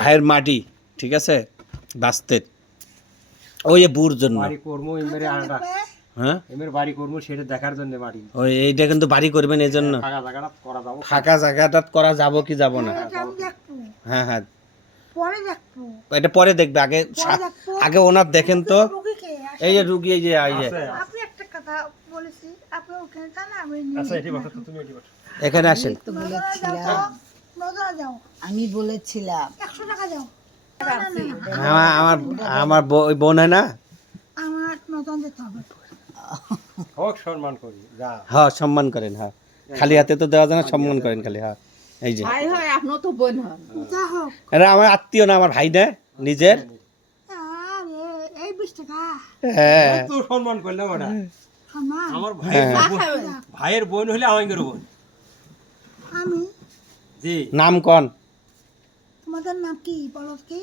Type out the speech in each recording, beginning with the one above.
ভাইয়ের মাটি, ঠিক আছে, বাস্তের ওই বুর জন্য বাড়ি কর্ম এমরে আটা হ্যাঁ এমরে বাড়ি কর্ম সেটা দেখার জন্য মাটি ওই এইটা কিন্তু বাড়ি করবেন এই জন্য। ফাঁকা জায়গাটা করা যাবো, ফাঁকা জায়গাটা করা যাব কি যাব না? হ্যাঁ হ্যাঁ এটা পরে দেখবে, আগে আগে ওনার দেখেন তো। এই যে রুগী, এই যে আপনি একটা কথা বলেছি, আপনি ওখানে যান, আমি আচ্ছা এটি বসো, তুমি এটি বসো। এখানে আসেন। তো বলেছিলাম, নজরা যাও, আমি বলেছিলাম 100 টাকা যাও। আমার আমার ওই বোন হয় না, আমার নতুন যেতে হবে। হোক সম্মান করি যা। হ্যাঁ সম্মান করেন, হ্যাঁ খালি হাতে তো দেওয়া যায় না, সম্মান করেন খালি। হ্যাঁ এই যে ভাই হয়, আপনিও তো বোন হন। যা হোক, এরা আমার আত্মীয় না, আমার ভাই না নিজের। আরে এই 20 টাকা হ্যাঁ তো সম্মান করলাম ওটা। সম্মান। আমার হ্যাঁ। ভাইয়ের বোন হলে আমাদের বোন। আমি, জি নাম কন? তোমাদের নাম কি বলো কি?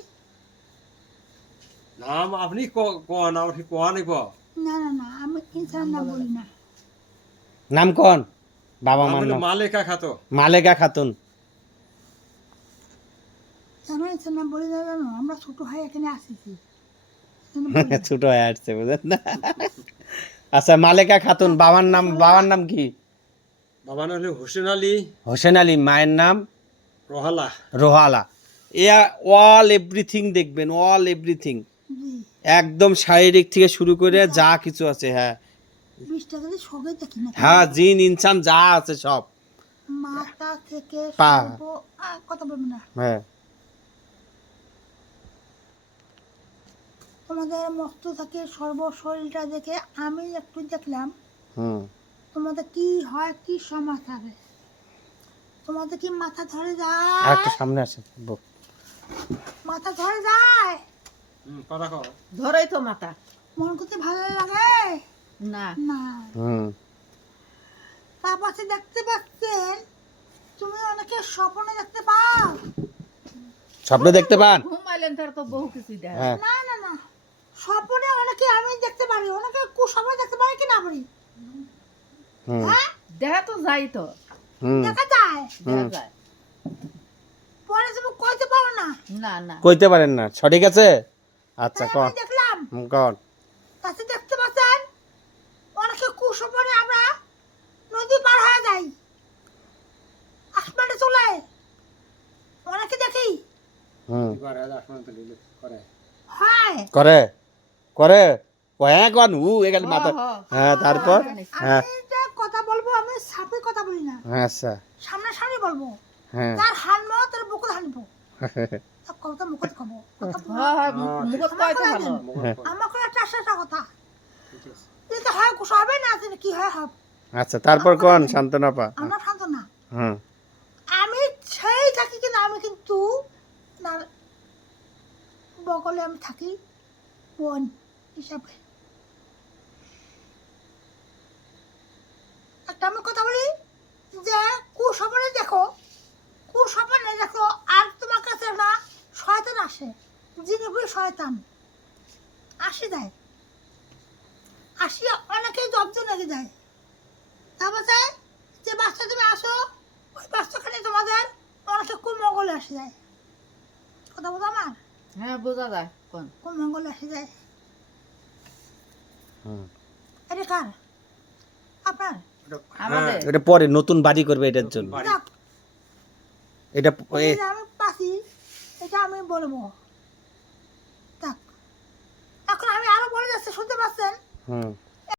নাম আপনি কোন নাম ঠিক কোয়া নেব। না না না, আমি ইনসান নাম বলি না। নাম কন? বাবা মার আমাদের নাম মালেকা খাতো। মালেকা খাতুন। জানো ইনসান নাম বলি না, জানো আমরা ছোট ভাই এখানে আসিছি। ছোট হয়ে আসছে, বুঝলেন না? আচ্ছা মালেকা খাতুন, বাবার নাম কি? বাবা নাম হলো হোসেন আলী হোসেন আলী, মায়ের নাম রহালা। রোহালা। অল এভরিথিং দেখবেন, অল এভরিথিং জি, একদম শারীরিক থেকে শুরু করে যা কিছু আছে। হ্যাঁ 20 টাকা দিয়ে সবে দেখি না। হ্যাঁ, জিন ইনসান যা আছে সব। মাথা থেকে পা। কথা বলবো না। হ্যাঁ তোমাদের মস্ত থেকে সর্ব শরীরটা দেখে আমি একটু দেখলাম হুম তোমাদের কি হয়, কি সমাচার। তোমাদের কি মাথা ধরে আর যায়? একটু সামনে আসেন। মাথা ধরে যায়, কথা কও। ধরেই তো মাথা। মন করতে ভালো লাগে না, না। হুম তার পাশে দেখতে পাচ্ছেন, তুমি অনেকে স্বপ্নে দেখতে পাও। স্বপ্ন দেখতে পান? ঘুমাইলেন তার তো বহু কিছু দেয়। হ্যাঁ না না না, স্বপ্নে অনেকে আমি দেখতে পারি, অনেকে কুস্বপ্নে দেখতে পারি কি না পারি? হুম হ্যাঁ, দেখা তো যাই তো, হুম দেখা যায়, দেখা যায়। পরে তুমি কইতে পারো না। না না, কইতে পারেন না, সঠিক আছে। আচ্ছা তাই কন। আমি দেখলাম, কন। তাতে দেখতে পাচ্ছেন অনেকে কুস্বপ্নে আমরা নদী পার হয়ে যাই, আসমানে চলে, অনেকে দেখি হুম এবারে আসমান তো লিলে করে। হয়। করে করে ও হ্যাঁ কন উ এখানে মাথা। হ্যাঁ, হ্যাঁ তারপর হ্যাঁ আমি যে কথা বলবো, আমি সাপে কথা বলি না, হ্যাঁ আচ্ছা সামনাসামনি বলবো। হ্যাঁ তার হানবো, তার বুকুত হানবো, তার কথা মুখত খাবো। কথা বলবো। হ্যাঁ, মুখত কয়তো ভালো। আমার কোনো একটা আশা কথা, ঠিক আছে। এটা হয় কুশ হবে না, এটা কি হয় হবে। আচ্ছা তারপর কন শান্তনা পা। আমরা শান্ত না, হুম আমি সেই থাকি কিন্তু আমি কিন্তু না, বগলে আমি থাকি বোন হিসাবে। একটা আমি কথা বলি যে কুস্বপ্নে দেখো, কুস্বপ্নে দেখো, আর তোমার কাছে না শয়তান আসে, জিনিপুর শয়তান আসি যায়, আসিয়া অনেকেই জব্দ লেগে যায়। তারপরে যে বাচ্চা তুমি আসো, ওই বাচ্চাখানে তোমাদের অনেকে কুমঙ্গলে আসে যায়। কথা বলতো আমার, হ্যাঁ বোঝা যায় কোন। কুমঙ্গলে আসে যায়। হুম এটা কার? আপনার? আমাদের এটা পরে নতুন বাড়ি করবে এটার জন্য। বাড়ি। যাক, এটা এই যে আমি পাচ্ছি, এটা আমি বলবো। যাক, এখন আমি আরো বলে যাচ্ছি, শুনতে পাচ্ছেন? হুম